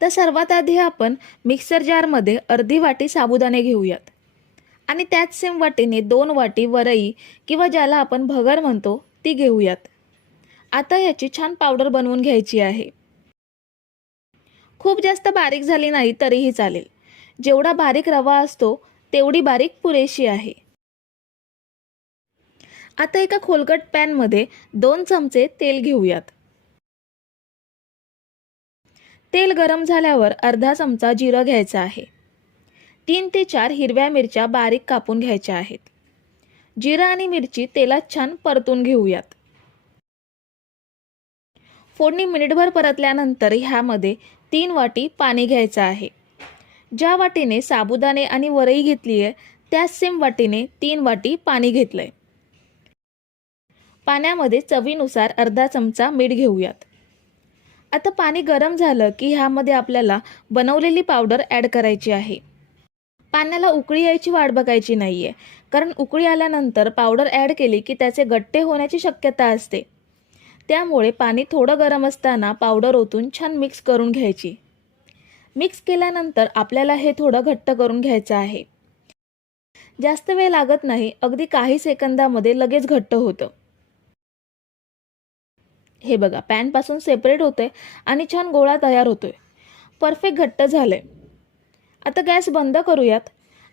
तर सर्वात आधी आपण मिक्सर जारमध्ये अर्धी वाटी साबुदाणे घेऊयात. आणि त्याच सेम वाटीने दोन वाटी वरई किंवा ज्याला आपण भगर म्हणतो ती घेऊयात. आता याची छान पावडर बनवून घ्यायची आहे. खूप जास्त बारीक झाली नाही तरीही चालेल. जेवढा बारीक रवा असतो तेवढी बारीक पुरेशी आहे. आता एका खोलगट पॅनमध्ये दोन चमचे तेल घेऊयात. तेल गरम झाल्यावर अर्धा चमचा जिरं घ्यायचं आहे. तीन ते चार हिरव्या मिरच्या बारीक कापून घ्यायच्या आहेत. जिरं आणि मिरची तेलात छान परतून घेऊयात. फोडणी मिनिटभर परतल्यानंतर ह्यामध्ये तीन वाटी पाणी घ्यायचं आहे. ज्या वाटीने साबुदाणे आणि वरई घेतली आहे त्याच सेम वाटीने तीन वाटी पाणी घेतलंय. पाण्यामध्ये चवीनुसार अर्धा चमचा मीठ घेऊयात. आता पाणी गरम झालं की ह्यामध्ये आपल्याला बनवलेली पावडर ॲड करायची आहे. पाण्याला उकळी यायची वाट बघायची नाही आहे कारण उकळी आल्यानंतर पावडर ॲड केली की त्याचे गट्टे होण्याची शक्यता असते. त्यामुळे पाणी थोडं गरम असताना पावडर ओतून छान मिक्स करून घ्यायची. मिक्स केल्यानंतर आपल्याला हे थोडं घट्ट करून घ्यायचं आहे. जास्त वेळ लागत नाही अगदी काही सेकंदामध्ये लगेच घट्ट होतं. हे बघा पॅनपासून सेपरेट होते आणि छान गोळा तयार होतोय. परफेक्ट घट्ट झालंय. आता गॅस बंद करूयात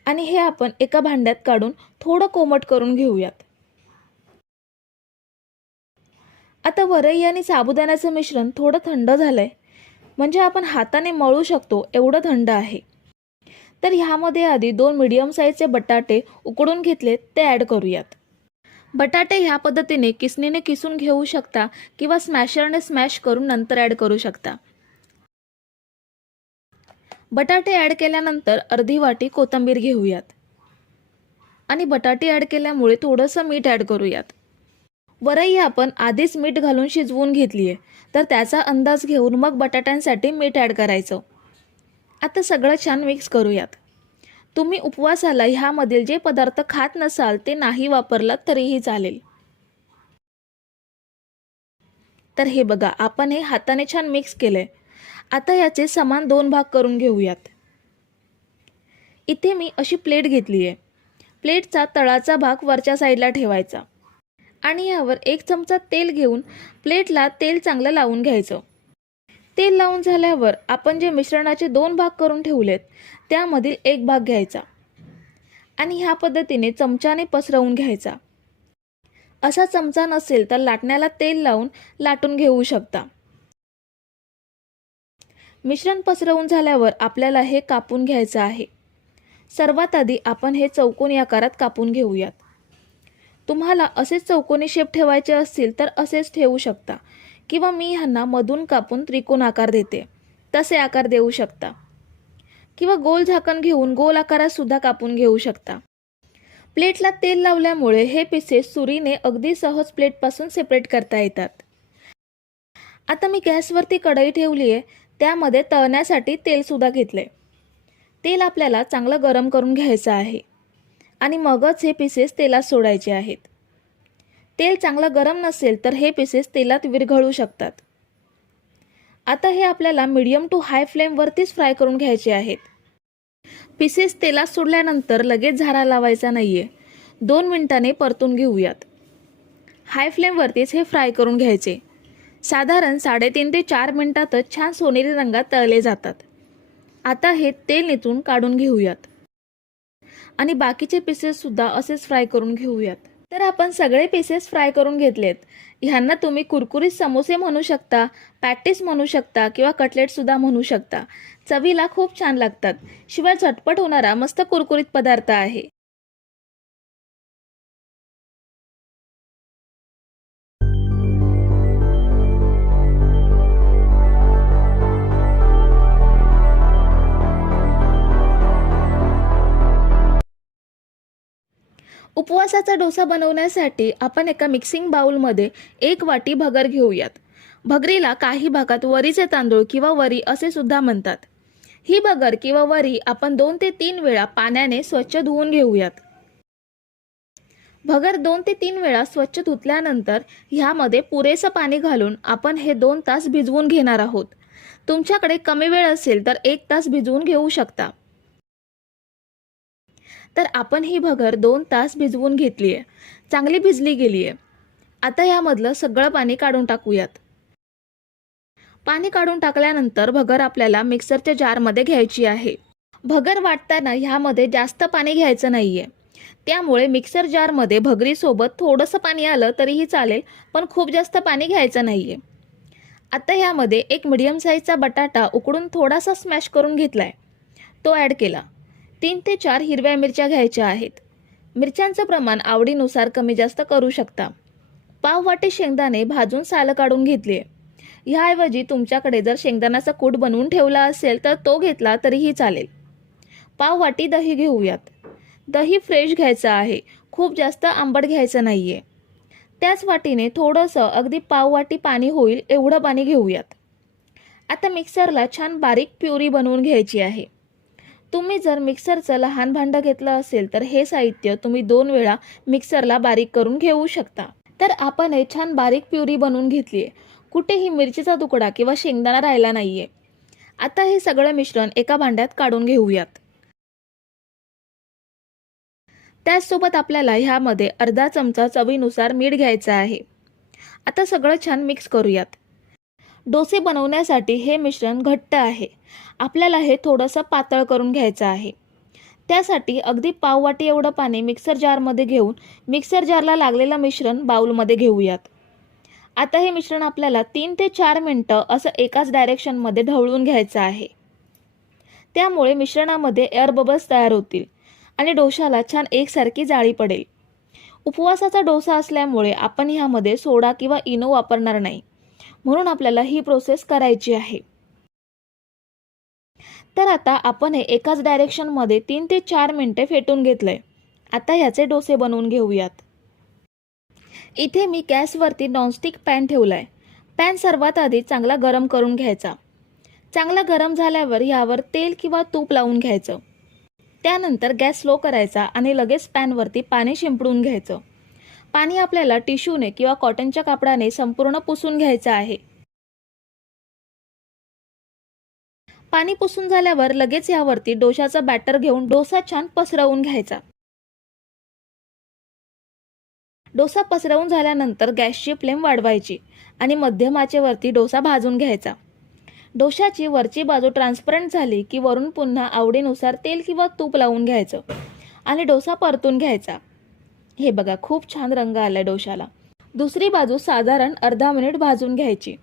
आणि हे आपण एका भांड्यात काढून थोडं कोमट करून घेऊयात. आता वरई आणि साबुदाण्याचं मिश्रण थोडं थंड झालंय. म्हणजे आपण हाताने मळू शकतो एवढं थंड आहे. तर ह्यामध्ये आधी दोन मिडियम साईजचे बटाटे उकडून घेतले ते ॲड करूयात. बटाटे ह्या पद्धतीने किसणीने किसून घेऊ शकता किंवा स्मॅशरने स्मॅश करून नंतर ॲड करू शकता. बटाटे ॲड केल्यानंतर अर्धी वाटी कोथिंबीर घेऊयात. आणि बटाटे ॲड केल्यामुळे थोडंसं मीठ ॲड करूयात. वरही आपण आधीच मीठ घालून शिजवून घेतली आहे तर त्याचा अंदाज घेऊन मग बटाट्यांसाठी मीठ ॲड करायचं. आता सगळं छान मिक्स करूयात. तुम्ही उपवासाला ह्यामधील जे पदार्थ खात नसाल ते नाही वापरलात तरीही चालेल. तर हे बघा आपण हे हाताने छान मिक्स केले आता याचे समान दोन भाग करून घेऊयात. इथे मी अशी प्लेट घेतली आहे प्लेटचा तळाचा भाग वरच्या साईडला ठेवायचा. आणि यावर एक चमचा तेल घेऊन प्लेटला तेल चांगलं लावून घ्यायचं. तेल लावून झाल्यावर आपण जे मिश्रणाचे दोन भाग करून ठेवलेत त्यामधील एक भाग घ्यायचा आणि ह्या पद्धतीने चमच्याने पसरवून घ्यायचा. असा चमचा नसेल तर लाटण्याला तेल लावून लाटून घेऊ शकता. मिश्रण पसरवून झाल्यावर आपल्याला हे कापून घ्यायचं आहे. सर्वात आधी आपण हे चौकोनी आकारात कापून घेऊयात. तुम्हाला असेच चौकोनी शेप ठेवायचे असतील तर असेच ठेवू शकता. किंवा मी ह्यांना मधून कापून त्रिकोण आकार देते. तसे आकार देऊ शकता. किंवा गोल झाकण घेऊन गोल आकारात सुद्धा कापून घेऊ शकता. प्लेटला तेल लावल्यामुळे हे पिसेस सुरीने अगदी सहज प्लेटपासून सेपरेट करता येतात. आता मी गॅसवरती कढई ठेवली आहे त्यामध्ये तळण्यासाठी तेलसुद्धा घेतले तेल आपल्याला चांगलं गरम करून घ्यायचं आहे. आणि मगच हे पिसेस तेलात सोडायचे आहेत. तेल चांगलं गरम नसेल तर हे पीसेस तेलात विरघळू शकतात. आता हे आपल्याला मीडियम टू हाय फ्लेमवरतीच फ्राय करून घ्यायचे आहेत. पीसेस तेलात सोडल्यानंतर लगेच झारा लावायचा नाही आहे दोन मिनिटाने परतून घेऊयात. हाय फ्लेमवरतीच हे फ्राय करून घ्यायचे. साधारण साडेतीन ते चार मिनिटातच छान सोनेरी रंगात तळले जातात. आता हे तेल नेतून काढून घेऊयात. आणि बाकीचे पीसेससुद्धा असेच फ्राय करून घेऊयात. तर आपण सगळे पीसेस फ्राय करून घेतलेत. ह्यांना तुम्ही कुरकुरीत समोसे म्हणू शकता पॅटीस म्हणू शकता किंवा कटलेटसुद्धा म्हणू शकता. चवीला खूप छान लागतात. शिवाय झटपट होणारा मस्त कुरकुरीत पदार्थ आहे. उपवासाचा डोसा बनवण्यासाठी आपण एका मिक्सिंग बाउलमध्ये एक वाटी भगर घेऊयात. भगरीला काही भागात वरीचे तांदूळ किंवा वरी असे सुद्धा म्हणतात. ही भगर किंवा वरी आपण दोन ते तीन वेळा पाण्याने स्वच्छ धुवून घेऊयात. भगर दोन ते तीन वेळा स्वच्छ धुतल्यानंतर ह्यामध्ये पुरेसं पाणी घालून आपण हे दोन तास भिजवून घेणार आहोत. तुमच्याकडे कमी वेळ असेल तर एक तास भिजवून घेऊ शकता. तर आपण ही भगर दोन तास भिजवून घेतली आहे चांगली भिजली गेली आहे आता यामधलं सगळं पाणी काढून टाकूयात. पाणी काढून टाकल्यानंतर भगर आपल्याला मिक्सरच्या जारमध्ये घ्यायची आहे. भगर वाटताना ह्यामध्ये जास्त पाणी घ्यायचं नाही आहे त्यामुळे मिक्सर जारमध्ये भगरीसोबत थोडंसं पाणी आलं तरीही चालेल पण खूप जास्त पाणी घ्यायचं नाही आहे आता ह्यामध्ये एक मिडियम साईजचा बटाटा उकडून थोडासा स्मॅश करून घेतला आहे तो ॲड केला. तीन ते चार हिरव्या मिरच्या घ्यायच्या आहेत. मिरच्यांचं प्रमाण आवडीनुसार कमी जास्त करू शकता. पाव वाटे शेंगदाणे भाजून सालं काढून घेतली. ह्याऐवजी तुमच्याकडे जर शेंगदाण्याचा कूट बनवून ठेवला असेल तर तो घेतला तरीही चालेल. पाव वाटी दही घेऊयात. दही फ्रेश घ्यायचं आहे. खूप जास्त आंबट घ्यायचं नाही आहे त्याच वाटीने थोडंसं अगदी पाव वाटी पाणी होईल एवढं पाणी घेऊयात. आता मिक्सरला छान बारीक प्युरी बनवून घ्यायची आहे. तुम्ही जर मिक्सरचं लहान भांडं घेतलं असेल तर हे साहित्य तुम्ही दोन वेळा मिक्सरला बारीक करून घेऊ शकता. तर आपण हे छान बारीक प्युरी बनवून घेतली आहे. कुठेही मिरचीचा तुकडा किंवा शेंगदाणा राहिला नाहीये. आता हे सगळं मिश्रण एका भांड्यात काढून घेऊयात. त्याचसोबत आपल्याला ह्यामध्ये अर्धा चमचा चवीनुसार मीठ घ्यायचं आहे. आता सगळं छान मिक्स करूयात. डोसे बनवण्यासाठी हे मिश्रण घट्ट आहे. आपल्याला हे थोडंसं पातळ करून घ्यायचं आहे. त्यासाठी अगदी पाववाटी एवढं पाणी मिक्सर जारमध्ये घेऊन मिक्सर जारला लागलेलं मिश्रण बाऊलमध्ये घेऊयात. आता हे मिश्रण आपल्याला तीन ते चार मिनटं असं एकाच डायरेक्शनमध्ये ढवळून घ्यायचं आहे. त्यामुळे मिश्रणामध्ये एअर बबल्स तयार होतील आणि डोशाला छान एकसारखी जाळी पडेल. उपवासाचा डोसा असल्यामुळे आपण ह्यामध्ये सोडा किंवा इनो वापरणार नाही. म्हणून आपल्याला ही प्रोसेस करायची आहे. तर आता आपण हे एकाच डायरेक्शनमध्ये तीन ते चार मिनटे फेटून घेतलंय. आता ह्याचे डोसे बनवून घेऊयात. इथे मी गॅसवरती नॉनस्टिक पॅन ठेवलाय. पॅन सर्वात आधी चांगला गरम करून घ्यायचा. चांगला गरम झाल्यावर यावर तेल किंवा तूप लावून घ्यायचं. त्यानंतर गॅस स्लो करायचा आणि लगेच पॅनवरती पाणी शिंपडून घ्यायचं. पाणी आपल्याला टिश्यूने किंवा कॉटनच्या कापडाने संपूर्ण पुसून घ्यायचं आहे. पाणी पुसून झाल्यावर लगेच यावरती डोशाचा बॅटर घेऊन डोसा छान पसरवून घ्यायचा. डोसा पसरवून झाल्यानंतर गॅसची फ्लेम वाढवायची आणि मध्यमाचेवरती डोसा भाजून घ्यायचा. डोशाची वरची बाजू ट्रान्सपरंट झाली की वरून पुन्हा आवडीनुसार तेल किंवा तूप लावून घ्यायचं आणि डोसा परतून घ्यायचा. हे बघा खूप छान रंग आला डोशाला. दुसरी बाजू साधारण अर्धा मिनिट भाजून घ्यायची.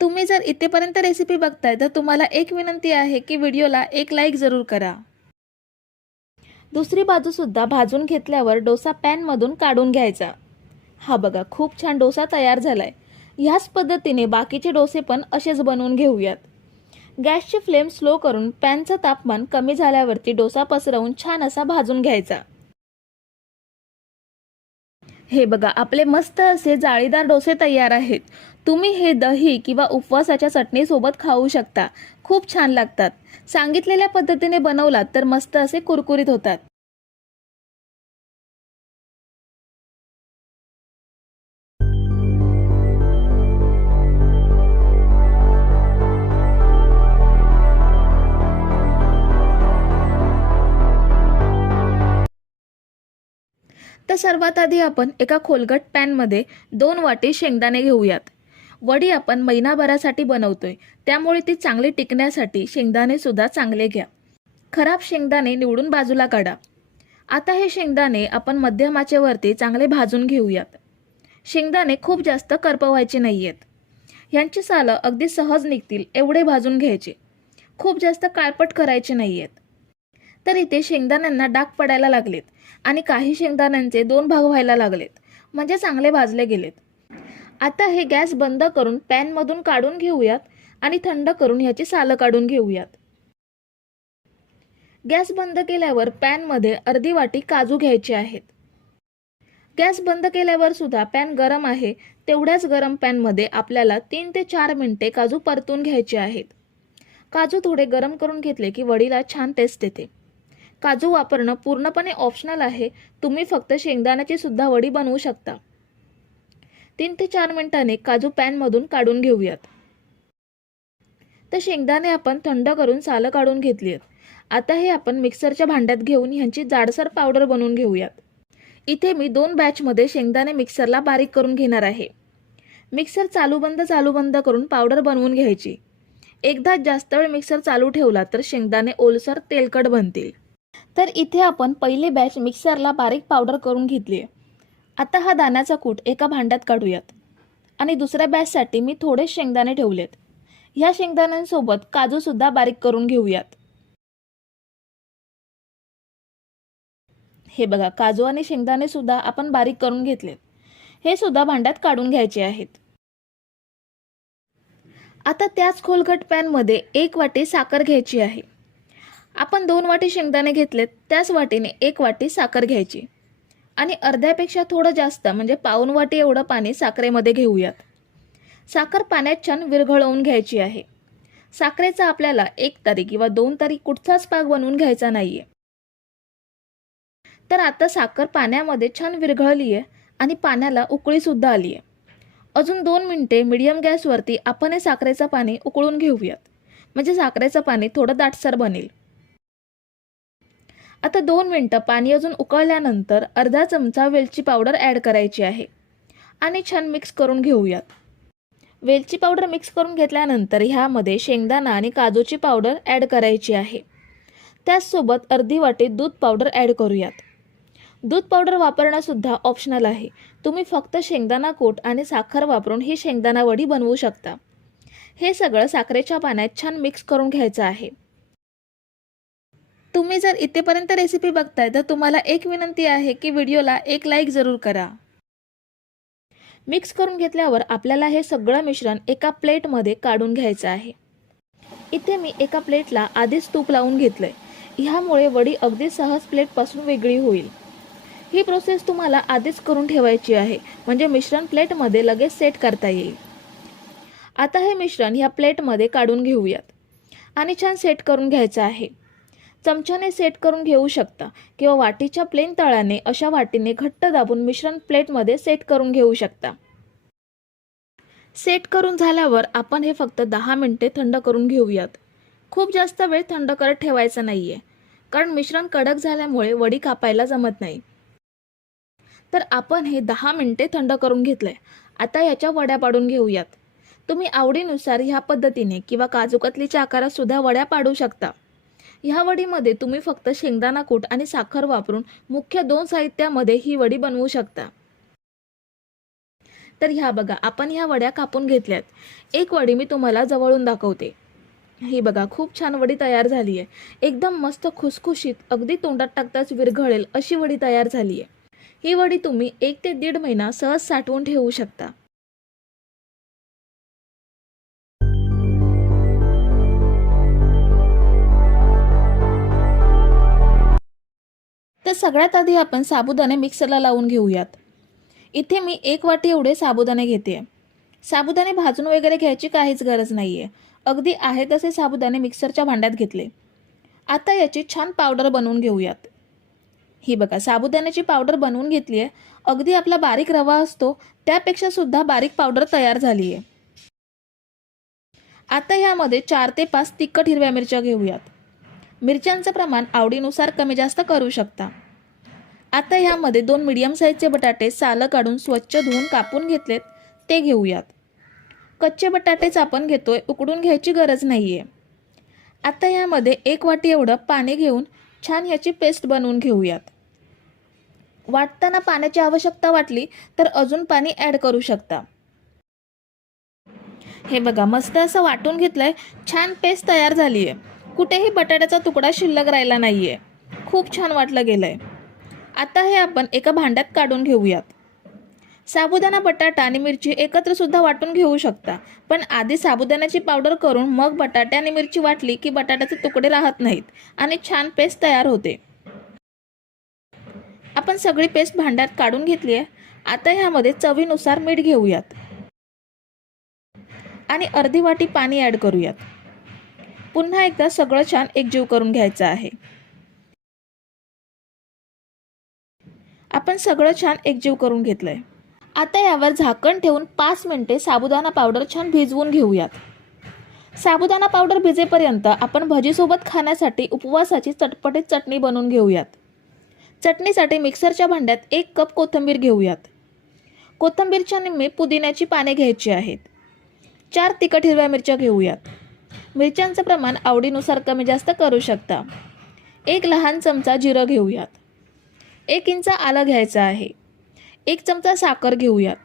तुम्ही जर इथेपर्यंत रेसिपी बघताय तर तुम्हाला एक विनंती आहे की व्हिडिओला एक लाईक जरूर करा. दुसरी बाजूसुद्धा भाजून घेतल्यावर डोसा पॅनमधून काढून घ्यायचा. हा बघा खूप छान डोसा तयार झालाय. ह्याच पद्धतीने बाकीचे डोसे पण असेच बनवून घेऊयात. गॅसची फ्लेम स्लो करून पॅनचं तापमान कमी झाल्यावरती डोसा पसरवून छान असा भाजून घ्यायचा. हे बघा आपले मस्त असे जाळीदार डोसे तयार आहेत. तुम्ही हे दही किंवा उपवासाच्या चटणीसोबत खाऊ शकता. खूप छान लागतात. सांगितलेल्या पद्धतीने बनवलात तर मस्त असे कुरकुरीत होतात. तर सर्वात आधी आपण एका खोलगट पॅनमध्ये दोन वाटी शेंगदाणे घेऊयात. वडी आपण महिनाभरासाठी बनवतोय. त्यामुळे ती चांगली टिकण्यासाठी शेंगदाणे सुद्धा चांगले घ्या. खराब शेंगदाणे निवडून बाजूला काढा. आता हे शेंगदाणे आपण मध्यम आचेवरती चांगले भाजून घेऊयात. शेंगदाणे खूप जास्त करपवायचे नाही आहेत ह्यांची सालं अगदी सहज निघतील एवढे भाजून घ्यायचे. खूप जास्त काळपट करायचे नाही आहेत तर इथे शेंगदाण्यांना डाग पडायला लागलेत. आणि काही शेंगदाण्यांचे दोन भाग व्हायला लागलेत म्हणजे चांगले भाजले गेलेत. आता हे गॅस बंद करून पॅनमधून काढून घेऊयात आणि थंड करून ह्याची सालं काढून घेऊयात. गॅस बंद केल्यावर पॅनमध्ये अर्धी वाटी काजू घ्यायचे आहेत. गॅस बंद केल्यावर सुद्धा पॅन गरम आहे तेवढ्याच गरम पॅनमध्ये आपल्याला तीन ते चार मिनिटे काजू परतून घ्यायचे आहेत. काजू थोडे गरम करून घेतले की वडीला छान टेस्ट येते. काजू वापरणं पूर्णपणे ऑप्शनल आहे. तुम्ही फक्त शेंगदाण्याची सुद्धा वडी बनवू शकता. तीन ते चार मिनिटांनी काजू पॅनमधून काढून घेऊयात. तर शेंगदाणे आपण थंड करून सालं काढून घेतली आहेत आता हे आपण मिक्सरच्या भांड्यात घेऊन ह्यांची जाडसर पावडर बनवून घेऊयात. इथे मी दोन बॅचमध्ये शेंगदाणे मिक्सरला बारीक करून घेणार आहे. मिक्सर चालू बंद चालू बंद करून पावडर बनवून घ्यायची. एकदा जास्त वेळ मिक्सर चालू ठेवला तर शेंगदाणे ओलसर तेलकट बनतील. तर इथे आपण पहिली बॅच मिक्सरला बारीक पावडर करून घेतली आहे आता हा दाण्याचा कूट एका भांड्यात काढूयात. आणि दुसऱ्या बॅचसाठी मी थोडे शेंगदाणे ठेवलेत. ह्या शेंगदाण्यांसोबत काजूसुद्धा बारीक करून घेऊयात. हे बघा काजू आणि शेंगदाणे सुद्धा आपण बारीक करून घेतलेत. हे सुद्धा भांड्यात काढून घ्यायचे आहेत. आता त्याच खोलगट पॅनमध्ये एक वाटी साखर घ्यायची आहे. आपण दोन वाटी शेंगदाणे घेतलेत त्याच वाटीने एक वाटी साखर घ्यायची. आणि अर्ध्यापेक्षा थोडं जास्त म्हणजे पाऊन वाटी एवढं पाणी साखरेमध्ये घेऊयात. साखर पाण्यात छान विरघळवून घ्यायची आहे. साखरेचा आपल्याला एक तारी किंवा दोन तारी कुठचाच पाक बनवून घ्यायचा नाहीये. तर आता साखर पाण्यामध्ये छान विरघळली आहे आणि पाण्याला उकळीसुद्धा आली आहे अजून दोन मिनटे मिडियम गॅसवरती आपण हे साखरेचं पाणी उकळून घेऊयात. म्हणजे साखरेचं पाणी थोडं दाटसर बनेल. आता दोन मिनटं पाणी अजून उकळल्यानंतर अर्धा चमचा वेलची पावडर ॲड करायची आहे. आणि छान मिक्स करून घेऊयात. वेलची पावडर मिक्स करून घेतल्यानंतर ह्यामध्ये शेंगदाणा आणि काजूची पावडर ॲड करायची आहे. त्याचसोबत अर्धी वाटी दूध पावडर ॲड करूयात. दूध पावडर वापरणंसुद्धा ऑप्शनल आहे. तुम्ही फक्त शेंगदाणा कोट आणि साखर वापरून ही शेंगदाणा वडी बनवू शकता. हे सगळं साखरेच्या पाण्यात छान मिक्स करून घ्यायचं आहे. तुम्ही जर इथेपर्यंत रेसिपी बघताय तर तुम्हाला एक विनंती आहे की व्हिडिओला एक लाईक जरूर करा. मिक्स करून घेतल्यावर आपल्याला हे सगळं मिश्रण एका प्लेटमध्ये काढून घ्यायचं आहे. इथे मी एका प्लेटला आधीच तूप लावून घेतलंय. ह्यामुळे वडी अगदी सहज प्लेटपासून वेगळी होईल. ही प्रोसेस तुम्हाला आधीच करून ठेवायची आहे म्हणजे मिश्रण प्लेटमध्ये लगेच सेट करता येईल. आता हे मिश्रण ह्या प्लेटमध्ये काढून घेऊयात. आणि छान सेट करून घ्यायचं आहे. चमच्याने सेट करून घेऊ शकता किंवा वाटीच्या प्लेन तळाने अशा वाटीने घट्ट दाबून मिश्रण प्लेटमध्ये सेट करून घेऊ शकता. सेट करून झाल्यावर आपण हे फक्त दहा मिनटे थंड करून घेऊयात. खूप जास्त वेळ थंड करत ठेवायचं नाही आहे कारण मिश्रण कडक झाल्यामुळे वडी कापायला जमत नाही. तर आपण हे दहा मिनटे थंड करून घेतलंय. आता याच्या वड्या पाडून घेऊयात. तुम्ही आवडीनुसार ह्या पद्धतीने किंवा काजूकतलीच्या आकारात सुद्धा वड्या पाडू शकता. ह्या वडीमध्ये तुम्ही फक्त शेंगदाणा कूट आणि साखर वापरून मुख्य दोन साहित्यामध्ये ही वडी बनवू शकता. तर ह्या बघा आपण ह्या वड्या कापून घेतल्यात. एक वडी मी तुम्हाला जवळून दाखवते. ही बघा खूप छान वडी तयार झाली आहे एकदम मस्त खुसखुशीत अगदी तोंडात टाकताच विरघळेल अशी वडी तयार झाली आहे ही वडी तुम्ही एक ते दीड महिना सहज साठवून ठेवू शकता. तर सगळ्यात आधी आपण साबुदाणे मिक्सरला लावून घेऊयात. इथे मी एक वाटी एवढे साबुदाणे घेते. साबुदाणे भाजून वगैरे घ्यायची काहीच गरज नाही आहे अगदी आहे तसे साबुदाणे मिक्सरच्या भांड्यात घेतले. आता याची छान पावडर बनवून घेऊयात. ही बघा साबुदाण्याची पावडर बनवून घेतली आहे अगदी आपला बारीक रवा असतो त्यापेक्षा सुद्धा बारीक पावडर तयार झाली आहे आता ह्यामध्ये चार ते पाच तिखट हिरव्या मिरच्या घेऊयात. मिरच्यांचं प्रमाण आवडीनुसार कमी जास्त करू शकता. आता ह्यामध्ये दोन मीडियम साईजचे बटाटे सालं काढून स्वच्छ धुवून कापून घेतलेत ते घेऊयात. कच्चे बटाटेच आपण घेतोय उकडून घ्यायची गरज नाही आहे आता ह्यामध्ये एक वाटी एवढं पाणी घेऊन छान ह्याची पेस्ट बनवून घेऊयात. वाटताना पाण्याची आवश्यकता वाटली तर अजून पाणी ॲड करू शकता. हे बघा मस्त असं वाटून घेतलंय छान पेस्ट तयार झाली आहे कुठेही बटाट्याचा तुकडा शिल्लक राहिला नाही आहे खूप छान वाटलं गेलं आहे आता हे आपण एका भांड्यात काढून घेऊयात. साबुदाणा बटाटा आणि मिरची एकत्र सुद्धा वाटून घेऊ शकता. पण आधी साबुदाण्याची पावडर करून मग बटाटे आणि मिरची वाटली की बटाट्याचे तुकडे राहत नाहीत आणि छान पेस्ट तयार होते. आपण सगळी पेस्ट भांड्यात काढून घेतली आहे. आता ह्यामध्ये चवीनुसार मीठ घेऊयात. आणि अर्धी वाटी पाणी ॲड करूयात. पुन्हा एकदा सगळं छान एकजीव करून घ्यायचं आहे. आपण सगळं छान एकजीव करून घेतलंय. आता यावर झाकण ठेवून पाच मिनिटे साबुदाणा पावडर छान भिजवून घेऊयात. साबुदाणा पावडर भिजेपर्यंत आपण भजीसोबत खाण्यासाठी उपवासाची चटपटीत चटणी बनवून घेऊयात. चटणीसाठी मिक्सरच्या भांड्यात एक कप कोथिंबीर घेऊयात. कोथिंबीरच्या निम्मे पुदिन्याची पाने घ्यायची आहेत. चार तिखट हिरव्या मिरच्या घेऊयात. मिरच्यांचं प्रमाण आवडीनुसार कमी जास्त करू शकता. एक लहान चमचा जिरं घेऊयात. एक इंच आलं घ्यायचं आहे. एक चमचा साखर घेऊयात.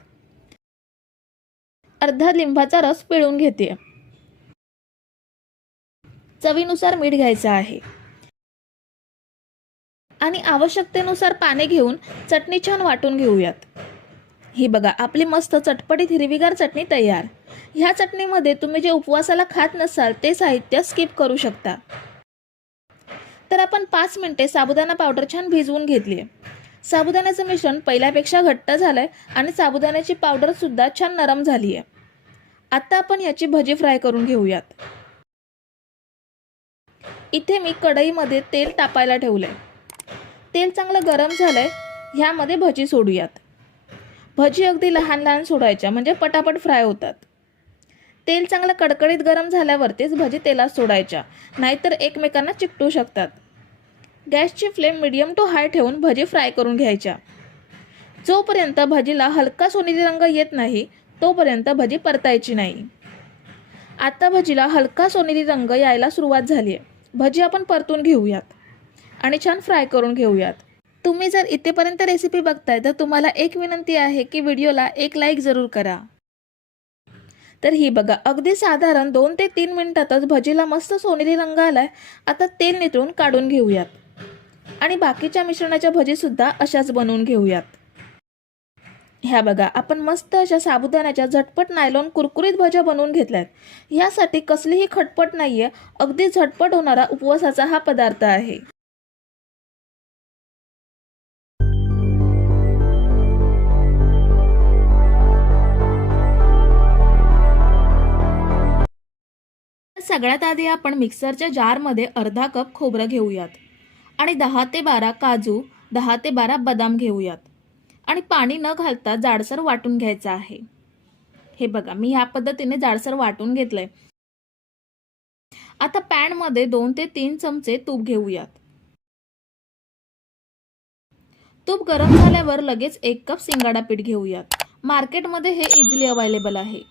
अर्धा लिंबाचा रस पिळून घेते. चवीनुसार मीठ घ्यायचं आहे. आणि आवश्यकतेनुसार पाणी घेऊन चटणी छान वाटून घेऊयात. ही बघा आपली मस्त चटपटीत हिरवीगार चटणी तयार. ह्या चटणीमध्ये तुम्ही जे उपवासाला खात नसाल ते साहित्य स्किप करू शकता. तर आपण पाच मिनिटे साबुदाणा पावडर छान भिजवून घेतली आहे. साबुदाण्याचं मिश्रण पहिल्यापेक्षा घट्ट झालं आहे आणि साबुदाण्याची पावडरसुद्धा छान नरम झाली आहे आत्ता आपण याची भजी फ्राय करून घेऊयात. इथे मी कढईमध्ये तेल तापायला ठेवलंय. तेल चांगलं गरम झालं आहे ह्यामध्ये भजी सोडूयात. भजी अगदी लहान लहान सोडायच्या म्हणजे पटापट फ्राय होतात. तेल चांगलं कडकडीत गरम झाल्यावरतीच भजी तेलात सोडायच्या नाहीतर एकमेकांना चिकटू शकतात. गॅसची फ्लेम मिडियम टू हाय ठेवून भजी फ्राय करून घ्यायच्या. जोपर्यंत भजीला हलका सोनेरी रंग येत नाही तोपर्यंत भजी परतायची नाही. आता भजीला हलका सोनेरी रंग यायला सुरुवात झाली आहे भजी आपण परतून घेऊयात आणि छान फ्राय करून घेऊयात. तुम्ही जर इथेपर्यंत रेसिपी बघताय तर तुम्हाला एक विनंती आहे की व्हिडिओला एक लाईक जरूर करा. तर ही बघा अगदी साधारण दोन ते तीन मिनिटातच भजीला मस्त सोनेरी रंग आलाय. आता तेल नितळून काढून घेऊयात. आणि बाकीच्या मिश्रणाच्या भजीसुद्धा अशाच बनवून घेऊयात. ह्या बघा आपण मस्त अशा साबुदाण्याच्या झटपट नायलॉन कुरकुरीत भज्या बनवून घेतल्यात. ह्यासाठी कसलीही खटपट नाहीये अगदी झटपट होणारा उपवासाचा हा पदार्थ आहे. सगळ्यात आधी आपण मिक्सरच्या जारमध्ये अर्धा कप खोबरं घेऊयात. आणि दहा ते बारा काजू दहा ते बारा बदाम घेऊयात. आणि पाणी न घालता जाडसर वाटून घ्यायचं आहे. हे बघा मी ह्या पद्धतीने जाडसर वाटून घेतलंय. आता पॅनमध्ये दोन ते तीन चमचे तूप घेऊयात. तूप गरम झाल्यावर लगेच एक कप सिंगाडा पीठ घेऊयात. मार्केटमध्ये हे इझिली अवेलेबल आहे.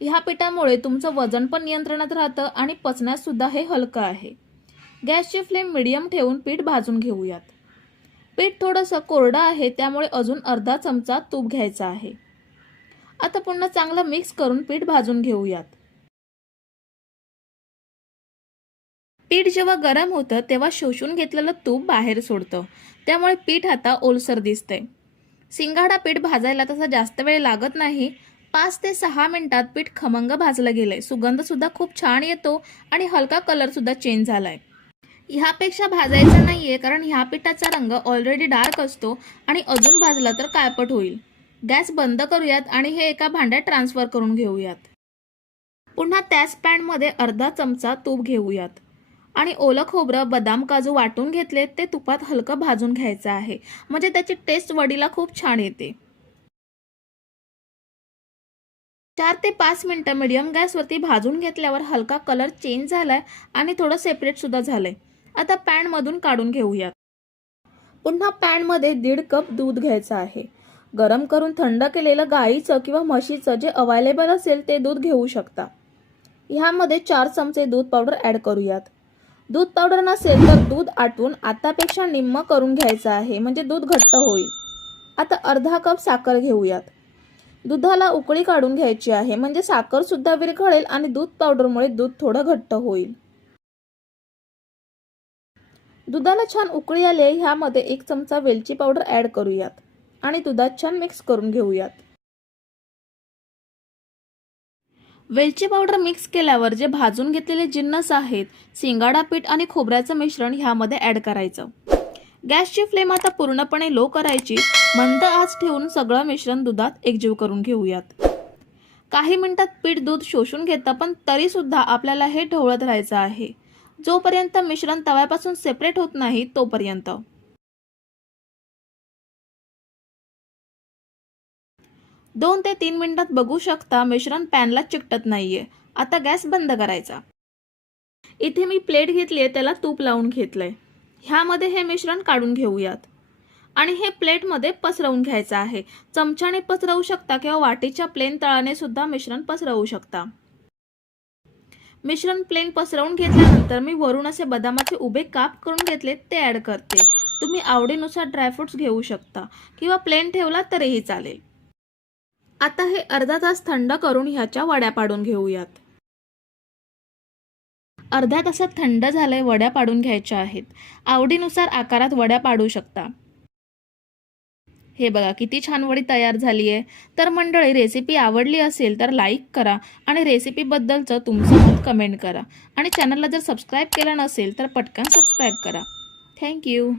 ह्या पिठामुळे तुमचं वजन पण नियंत्रणात राहतं आणि पचण्यास सुद्धा हे हलकं आहे. गॅसची फ्लेम मिडियम ठेवून पीठ भाजून घेऊयात. पीठ थोडंसं कोरडं आहे त्यामुळे अजून अर्धा चमचा तूप घ्यायचा आहे. आता पुन्हा चांगलं मिक्स करून पीठ भाजून घेऊयात. पीठ जेव्हा गरम होतं तेव्हा शोषून घेतलेलं तूप बाहेर सोडतं. त्यामुळे पीठ आता ओलसर दिसतंय. सिंगाडा पीठ भाजायला तसा जास्त वेळ लागत नाही पाच ते सहा मिनिटात पीठ खमंग भाजलं गेलंय. सुगंध सुद्धा खूप छान येतो आणि हलका कलर सुद्धा चेंज झालाय. ह्यापेक्षा भाजायचं नाहीये कारण ह्या पिठाचा रंग ऑलरेडी डार्क असतो आणि अजून भाजला तर काळपट होईल. गॅस बंद करूयात आणि हे एका भांड्यात ट्रान्सफर करून घेऊयात. पुन्हा त्याच पॅनमध्ये अर्धा चमचा तूप घेऊयात. आणि ओलं खोबरं बदाम काजू वाटून घेतले ते तुपात हलकं भाजून घ्यायचं आहे. म्हणजे त्याची टेस्ट वडीला खूप छान येते. चार ते पाच मिनटं मिडियम गॅसवरती भाजून घेतल्यावर हलका कलर चेंज झालाय आणि थोडं सेपरेटसुद्धा झालं झालंय. आता पॅनमधून काढून घेऊयात. पुन्हा पॅनमध्ये दीड कप दूध घ्यायचं आहे. गरम करून थंड केलेलं गाईचं किंवा म्हशीचं जे अवायलेबल असेल ते दूध घेऊ शकता. ह्यामध्ये चार चमचे दूध पावडर ॲड करूयात. दूध पावडर नसेल तर दूध आटून आतापेक्षा निम्म करून घ्यायचं आहे म्हणजे दूध घट्ट होईल. आता अर्धा कप साखर घेऊयात. दुधाला उकळी काढून घ्यायची आहे. म्हणजे साखर सुद्धा विरघळेल आणि दूध पावडरमुळे दूध थोडं घट्ट होईल. दुधाला छान उकळी आले ह्यामध्ये एक चमचा वेलची पावडर ॲड करूयात आणि दुधात छान मिक्स करून घेऊयात. वेलची पावडर मिक्स केल्यावर जे भाजून घेतलेले जिन्नस आहेत सिंगाडा पीठ आणि खोबऱ्याचं मिश्रण ह्यामध्ये ॲड करायचं. गॅसची फ्लेम आता पूर्णपणे लो करायची. मंद आच ठेवून सगळं मिश्रण दुधात एकजीव करून घेऊयात. काही मिनिटात पीठ दूध शोषून घेतं पण तरीसुद्धा आपल्याला हे ढवळत राहायचं आहे. जोपर्यंत मिश्रण तव्यापासून सेपरेट होत नाही तोपर्यंत. दोन ते तीन मिनिटात बघू शकता मिश्रण पॅनला चिकटत नाहीये. आता गॅस बंद करायचा. इथे मी प्लेट घेतली आहे त्याला तूप लावून घेतलंय. ह्यामध्ये हे मिश्रण काढून घेऊयात. आणि हे प्लेटमध्ये पसरवून घ्यायचं आहे. चमच्याने पसरवू शकता किंवा वाटीच्या प्लेन तळाने सुद्धा मिश्रण पसरवू शकता. मिश्रण प्लेन पसरवून घेतल्यानंतर मी वरून असे बदामाचे उभे काप करून घेतले ते ॲड करते. तुम्ही आवडीनुसार ड्रायफ्रुट्स घेऊ शकता किंवा प्लेन ठेवला तरीही चालेल. आता हे अर्धा तास थंड करून ह्याच्या वड्या पाडून घेऊयात. अर्ध्या तासात थंड झालंय वड्या पाडून घ्यायच्या आहेत. आवडीनुसार आकारात वड्या पाडू शकता. हे बघा किती छान वडी तयार झाली आहे तर मंडळी रेसिपी आवडली असेल तर लाईक करा आणि रेसिपीबद्दलचं तुमचं मत कमेंट करा. आणि चॅनलला जर सबस्क्राईब केलं नसेल तर पटकन सबस्क्राईब करा. थँक्यू